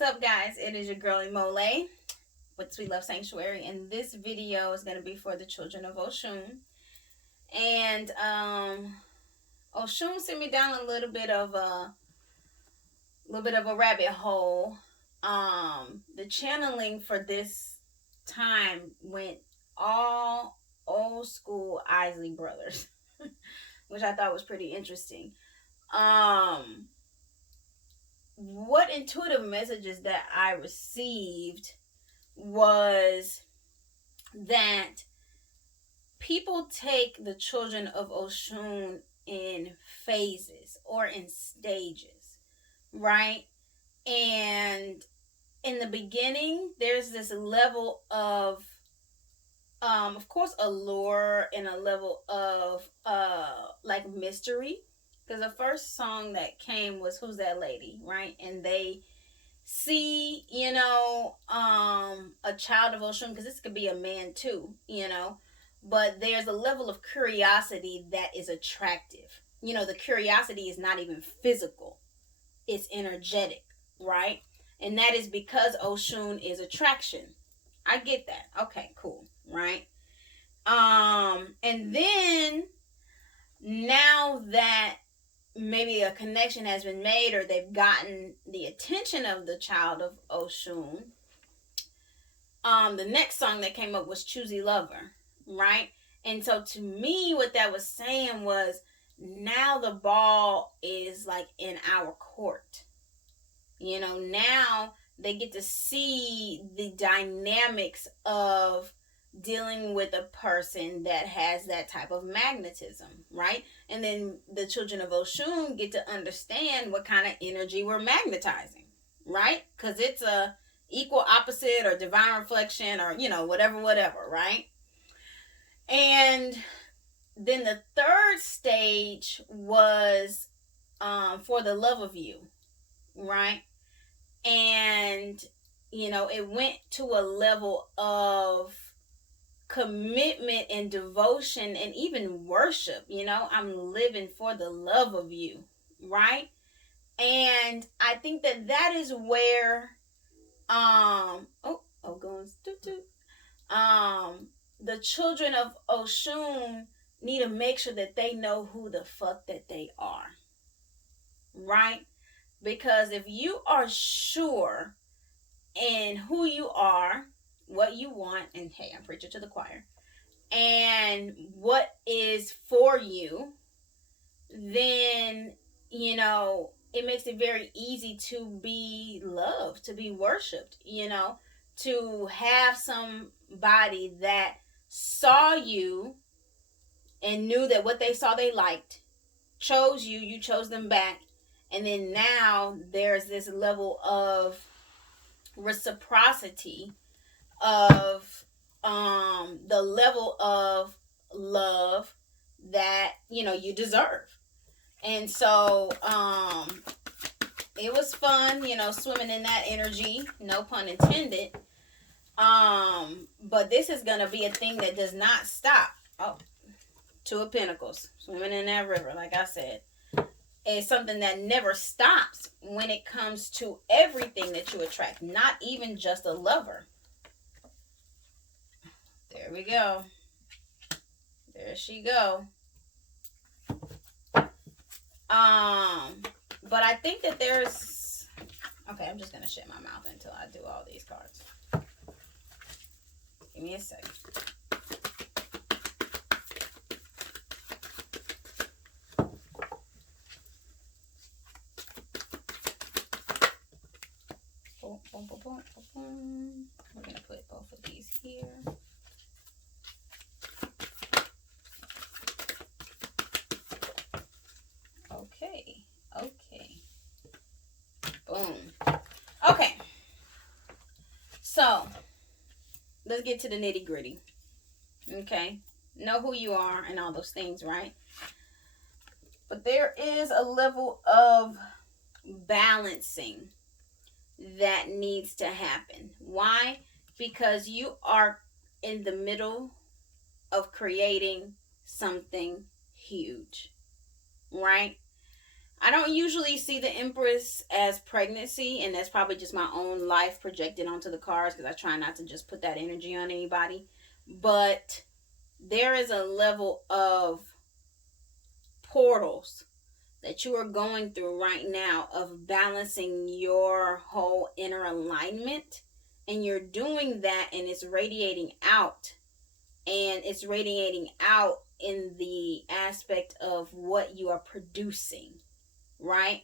What's up, guys? It is your girlie Mole with Sweet Love Sanctuary, and this video is going to be for the children of Osun. And Osun sent me down a little bit of a rabbit hole. The channeling for this time went all old school Isley Brothers, which I thought was pretty interesting. What intuitive messages that I received was that people take the children of Osun in phases or in stages, right? And in the beginning, there's this level of course, allure and a level of like mystery. Because the first song that came was "Who's That Lady," right? And they see, a child of Oshun, because this could be a man too, but there's a level of curiosity that is attractive. The curiosity is not even physical, it's energetic, right? And that is because Oshun is attraction. I get that. Okay, cool, right? And then now that maybe a connection has been made or they've gotten the attention of the child of Oshun, the next song that came up was Choosy Lover, right? And so to me, what that was saying was now the ball is like in our court. Now they get to see the dynamics of dealing with a person that has that type of magnetism, right? And then the children of Oshun get to understand what kind of energy we're magnetizing, right? Because it's a equal opposite or divine reflection or whatever, right? And then the third stage was for the love of you, right? And it went to a level of commitment and devotion and even worship. I'm living for the love of you, right? And I think that is where the children of Oshun need to make sure that they know who the fuck that they are, right? Because if you are sure in who you are, what you want, and hey, I'm preaching to the choir, and what is for you, then it makes it very easy to be loved, to be worshipped, to have somebody that saw you and knew that what they saw they liked, chose you, you chose them back, and then now there's this level of reciprocity of the level of love that you deserve. And so it was fun, swimming in that energy, no pun intended. But this is gonna be a thing that does not stop. Oh, Two of Pentacles, swimming in that river, like I said. It's something that never stops when it comes to everything that you attract, not even just a lover. There we go. There she go. But I think that there's... Okay, I'm just going to shut my mouth until I do all these cards. Give me a second. We're going to put both of these here. Okay. Boom. Okay. So, let's get to the nitty gritty. Okay. Know who you are and all those things, right? But there is a level of balancing that needs to happen. Why? Because you are in the middle of creating something huge, right? I don't usually see the Empress as pregnancy, and that's probably just my own life projected onto the cards because I try not to just put that energy on anybody. But there is a level of portals that you are going through right now of balancing your whole inner alignment, and you're doing that, and it's radiating out, and it's radiating out in the aspect of what you are producing, right?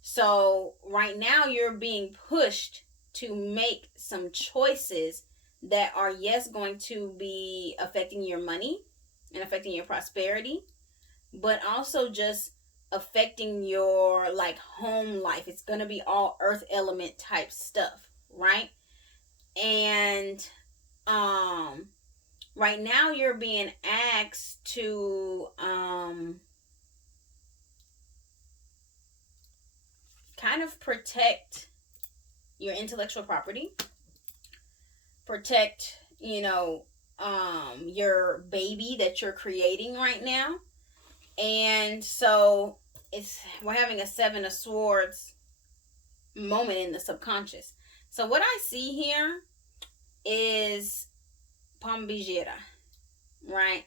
So right now you're being pushed to make some choices that are, yes, going to be affecting your money and affecting your prosperity, but also just affecting your like home life. It's going to be all earth element type stuff, right? And right now you're being asked to kind of protect your intellectual property, protect, your baby that you're creating right now. And so we're having a Seven of Swords moment in the subconscious. So what I see here is Pombigira, right?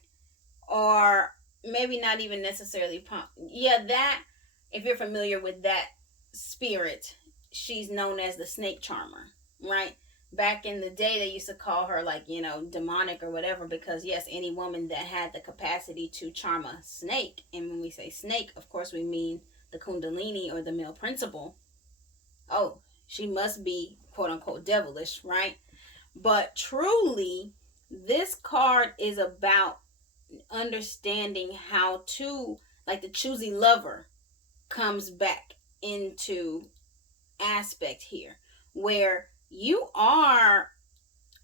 Or maybe not even necessarily Pom. Yeah, that, if you're familiar with that spirit, she's known as the snake charmer, right? Back in the day, they used to call her like, demonic or whatever, because yes, any woman that had the capacity to charm a snake, and when we say snake, of course, we mean the Kundalini or the male principle. Oh, she must be quote unquote devilish, right? But truly, this card is about understanding how to, like, the choosy lover comes back into aspect here, where you are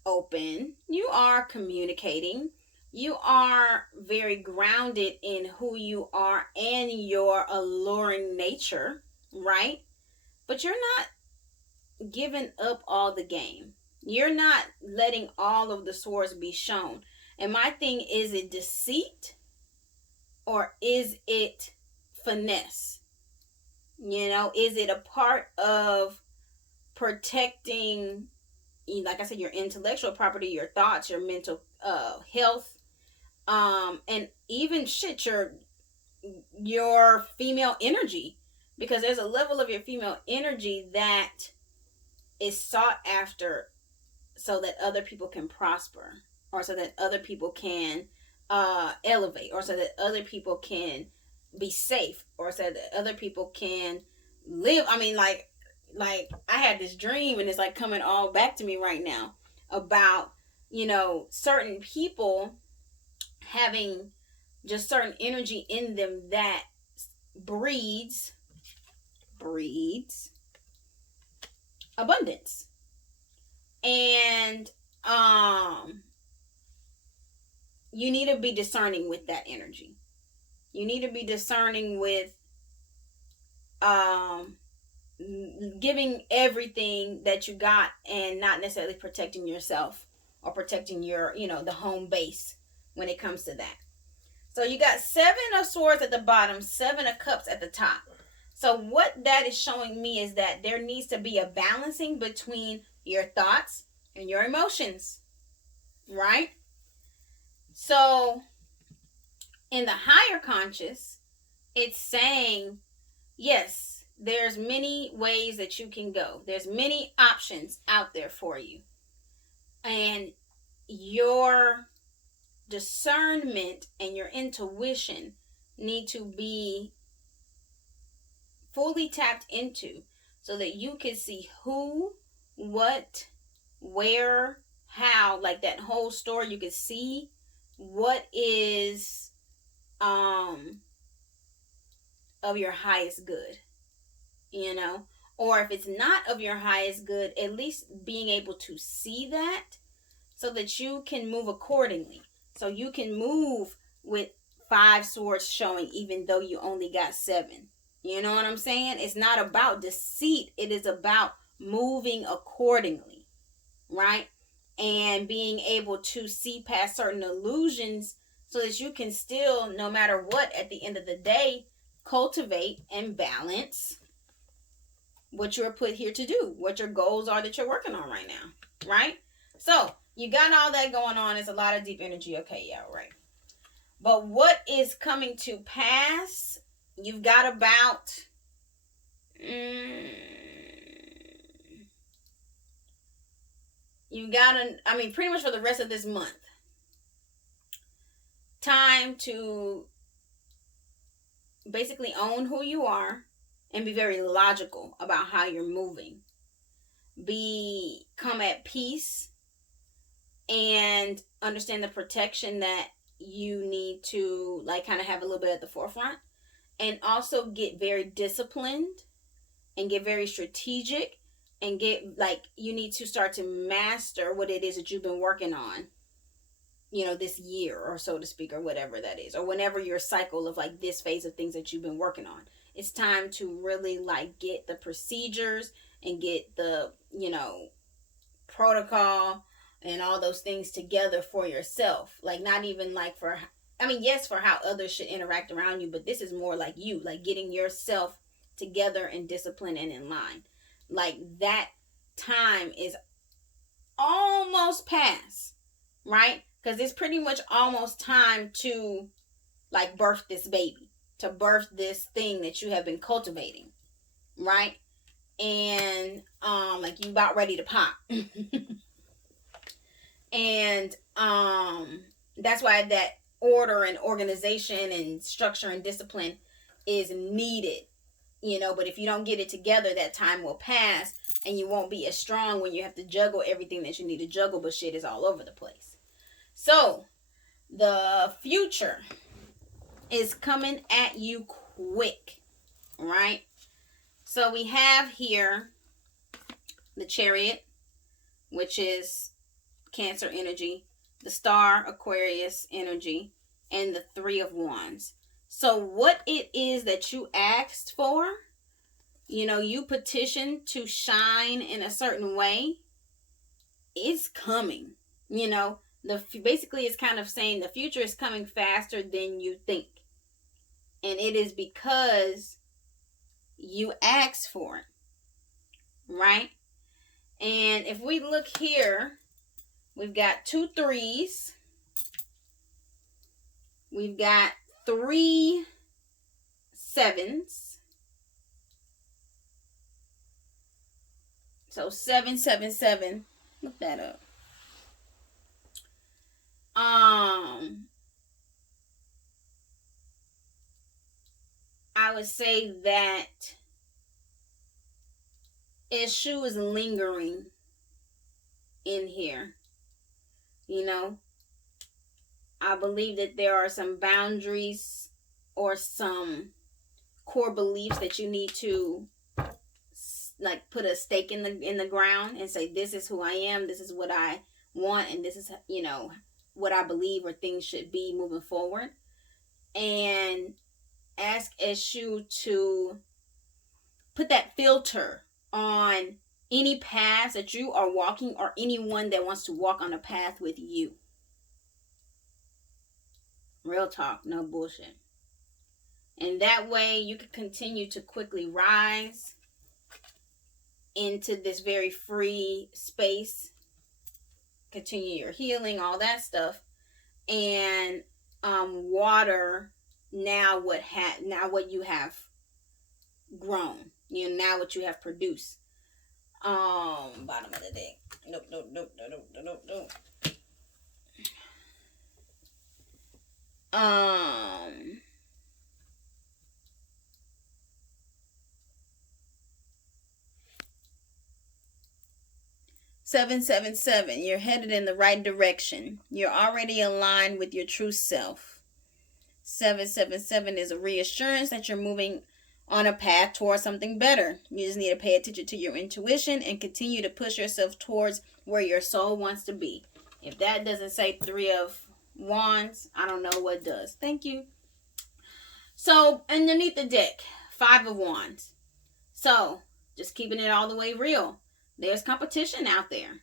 open, you are communicating, you are very grounded in who you are and your alluring nature, right? But you're not giving up all the game. You're not letting all of the swords be shown. And my thing, is it deceit or is it finesse? Is it a part of protecting, like I said, your intellectual property, your thoughts, your mental health, and even your female energy, because there's a level of your female energy that is sought after so that other people can prosper, or so that other people can elevate, or so that other people can be safe, or so that other people can live. I mean, like I had this dream, and it's like coming all back to me right now about certain people having just certain energy in them that breeds abundance. And you need to be discerning with that energy. You need to be discerning with giving everything that you got and not necessarily protecting yourself or protecting your, the home base when it comes to that. So you got Seven of Swords at the bottom, Seven of Cups at the top. So what that is showing me is that there needs to be a balancing between your thoughts and your emotions, right? So in the higher conscious, it's saying, yes, there's many ways that you can go. There's many options out there for you. And your discernment and your intuition need to be fully tapped into so that you can see who, what, where, how, like that whole story. You can see what is of your highest good, or if it's not of your highest good, at least being able to see that so that you can move accordingly. So you can move with 5 swords showing even though you only got 7. You know what I'm saying? It's not about deceit. It is about moving accordingly, right? And being able to see past certain illusions so that you can still, no matter what, at the end of the day, cultivate and balance what you're put here to do, what your goals are that you're working on right now, right? So you got all that going on. It's a lot of deep energy. Okay, yeah, right. But what is coming to pass? You've got about pretty much for the rest of this month, time to basically own who you are and be very logical about how you're moving. Become at peace and understand the protection that you need to like kind of have a little bit at the forefront, and also get very disciplined and get very strategic and get like you need to start to master what it is that you've been working on, you know, this year or so to speak, or whatever that is, or whenever your cycle of like this phase of things that you've been working on. It's time to really like get the procedures and get the, you know, protocol and all those things together for yourself. Like not even like for, I mean, yes, for how others should interact around you, but this is more like you, like getting yourself together and disciplined and in line. Like that time is almost past, right? Because it's pretty much almost time to like birth this baby, to birth this thing that you have been cultivating, right? And like you about ready to pop. And that's why that order and organization and structure and discipline is needed, you know. But if you don't get it together, that time will pass and you won't be as strong when you have to juggle everything that you need to juggle, but shit is all over the place. So the future is coming at you quick, right? So we have here the Chariot, which is Cancer energy, the Star, Aquarius energy, and the Three of Wands. So what it is that you asked for, you know, you petitioned to shine in a certain way, it's coming. You know, basically it's kind of saying the future is coming faster than you think. And it is because you asked for it, right? And if we look here, we've got 2 3s. We've got 3 7s. So 777. Look that up. I would say that Eshu is lingering in here. You know, I believe that there are some boundaries or some core beliefs that you need to like put a stake in the ground and say, this is who I am, this is what I want, and this is, you know, what I believe or things should be moving forward. And ask Eshu to put that filter on any paths that you are walking or anyone that wants to walk on a path with you. Real talk, no bullshit. And that way you can continue to quickly rise into this very free space, continue your healing, all that stuff, and water now what you have grown, you know, now what you have produced. Bottom of the deck. Nope. 777. You're headed in the right direction. You're already aligned with your true self. 777 is a reassurance that you're moving on a path towards something better. You just need to pay attention to your intuition and continue to push yourself towards where your soul wants to be. If that doesn't say 3 of Wands, I don't know what does. Thank you. So underneath the deck, 5 of Wands. So just keeping it all the way real. There's competition out there.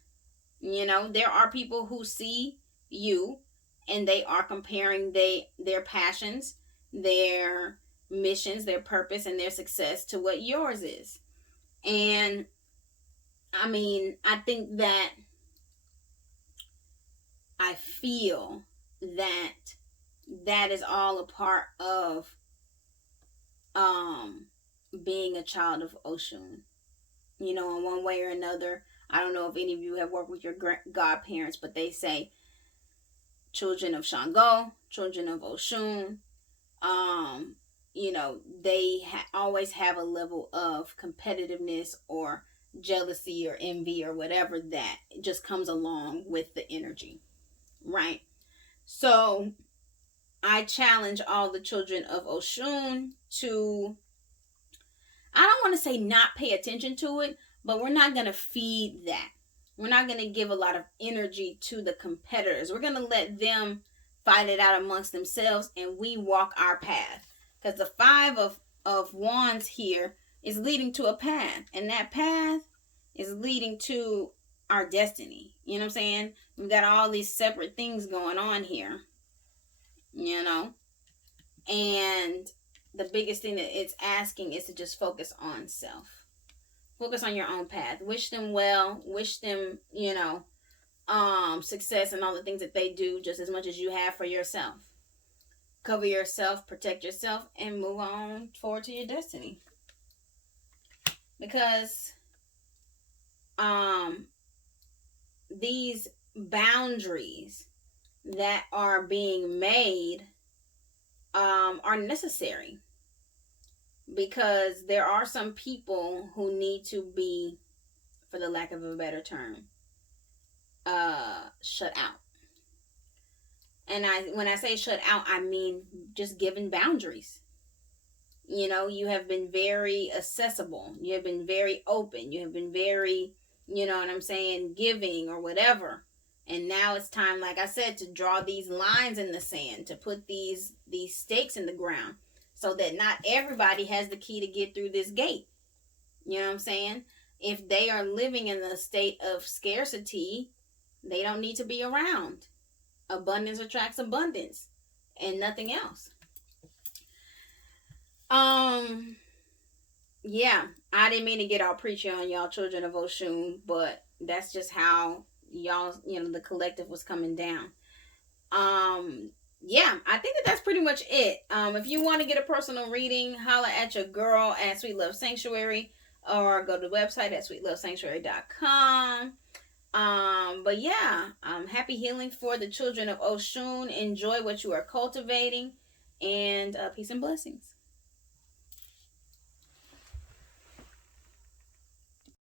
You know, there are people who see you and they are comparing their passions, their missions, their purpose, and their success to what yours is. And I mean, I think that I feel that that is all a part of um being a child of Oshun. You know, in one way or another. I don't know if any of you have worked with your godparents, but they say children of Shango, children of Oshun, you know, they always have a level of competitiveness or jealousy or envy or whatever that just comes along with the energy, right? So I challenge all the children of Oshun to, I don't want to say not pay attention to it, but we're not going to feed that. We're not going to give a lot of energy to the competitors. We're going to let them fight it out amongst themselves, and we walk our path. Because the five of wands here is leading to a path, and that path is leading to our destiny. You know what I'm saying? We've got all these separate things going on here, you know, and the biggest thing that it's asking is to just focus on self. Focus on your own path. Wish them well. Wish them, you know, success and all the things that they do just as much as you have for yourself. Cover yourself, protect yourself, and move on forward to your destiny. Because these boundaries that are being made are necessary, because there are some people who need to be, for the lack of a better term, shut out. And when I say shut out, I mean just given boundaries. You know, you have been very accessible, you have been very open, you have been very, you know what I'm saying, giving or whatever. And now it's time, like I said, to draw these lines in the sand, to put these stakes in the ground, so that not everybody has the key to get through this gate. You know what I'm saying? If they are living in a state of scarcity, they don't need to be around. Abundance attracts abundance and nothing else. Yeah, I didn't mean to get all preachy on y'all children of Oshun, but that's just how y'all, you know, the collective was coming down. Yeah, I think that's pretty much it. If you want to get a personal reading, holla at your girl at Sweet Love Sanctuary, or go to the website at sweetlovesanctuary.com. But yeah, happy healing for the children of Oshun. Enjoy what you are cultivating, and peace and blessings.